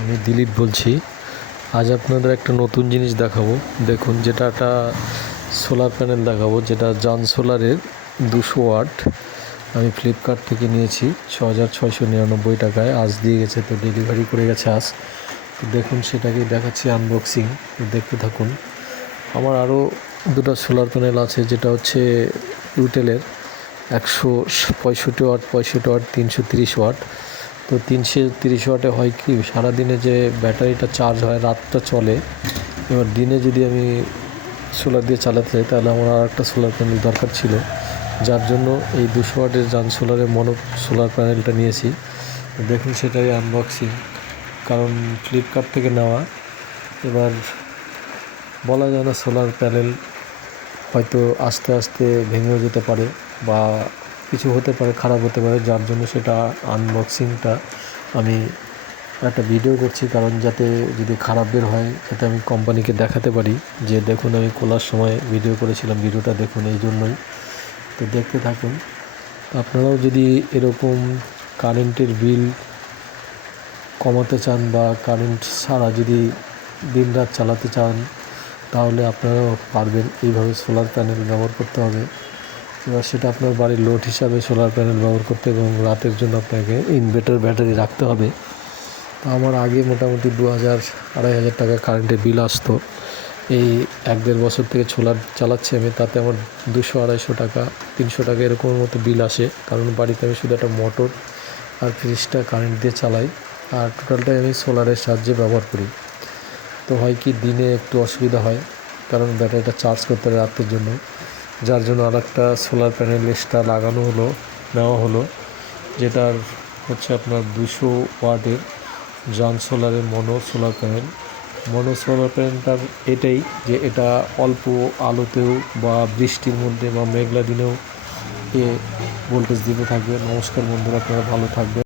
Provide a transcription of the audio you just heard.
আমি দিলীপ বলছি। আজ আপনাদের একটা নতুন জিনিস দেখাবো। দেখুন, যেটা একটা সোলার প্যানেল দেখাবো, যেটা জন সোলারের 200 ওয়াট। আমি ফ্লিপকার্ট থেকে নিয়েছি 6,699 টাকায়। আজ দিয়ে গেছে, তো ডেলিভারি করে গেছে আজ। তো দেখুন, সেটাকেই দেখাচ্ছি আনবক্সিং, দেখতে থাকুন। আমার আরও দুটো সোলার প্যানেল আছে, যেটা হচ্ছে ইউটেলের 165 ওয়াট, 65 ওয়াট, 330 ওয়াট। তো 330 ওয়াটে হয় কি, সারাদিনে যে ব্যাটারিটা চার্জ হয়, রাতটা চলে। এবার দিনে যদি আমি সোলার দিয়ে চালাতে চাই, তাহলে আমার আর একটা সোলার প্যানেল দরকার ছিল, যার জন্য এই 200 ওয়াটের জন সোলারের সোলার প্যানেলটা নিয়েছি। দেখুন, সেটাই আনবক্সিং, কারণ ফ্লিপকার্ট থেকে নেওয়া। এবার বলা যায় না, সোলার প্যানেল হয়তো আস্তে আস্তে ভেঙেও যেতে পারে বা কিছু হতে পারে, খারাপ হতে পারে, যার জন্য সেটা আনবক্সিংটা আমি একটা ভিডিও করছি, কারণ যাতে যদি খারাপ বের হয়, যাতে আমি কোম্পানিকে দেখাতে পারি যে দেখুন, আমি খোলার সময় ভিডিও করেছিলাম, ভিডিওটা দেখুন। এই জন্যই তো দেখতে থাকুন। আপনারাও যদি এরকম কারেন্টের বিল কমাতে চান বা কারেন্ট ছাড়া যদি দিনরাত চালাতে চান, তাহলে আপনারাও পারবেন। এইভাবে সোলার প্যানেল ব্যবহার করতে হবে। এবার সেটা আপনার বাড়ির লোড হিসাবে সোলার প্যানেল ব্যবহার করতে, এবং রাতের জন্য আপনাকে ইনভার্টার ব্যাটারি রাখতে হবে। তো আমার আগে মোটামুটি 2,000-2,500 টাকা কারেন্টের বিল আসতো। এই 1-1.5 বছর থেকে সোলার চালাচ্ছি আমি, তাতে আমার 200-250 টাকা, 300 টাকা এরকমের মতো বিল আসে। কারণ বাড়িতে আমি শুধু একটা মোটর আর ফ্রিজটা কারেন্ট দিয়ে চালাই, আর টোটালটাই আমি সোলারের সাহায্যে ব্যবহার করি। তো হয় কি, দিনে একটু অসুবিধা হয়, কারণ ব্যাটারিটা চার্জ করতে হবে রাতের জন্য, যার জন্য আর একটা সোলার প্যানেল এক্সট্রা নেওয়া হলো, যেটার হচ্ছে আপনার 200 ওয়াটের জন সোলারের সোলার প্যানেলটার এটাই যে এটা অল্প আলোতেও বা বৃষ্টির মধ্যে বা মেঘলা দিনেও ভোল্টেজ দিতে থাকবে। নমস্কার বন্ধুরা, আপনারা ভালো থাকবেন।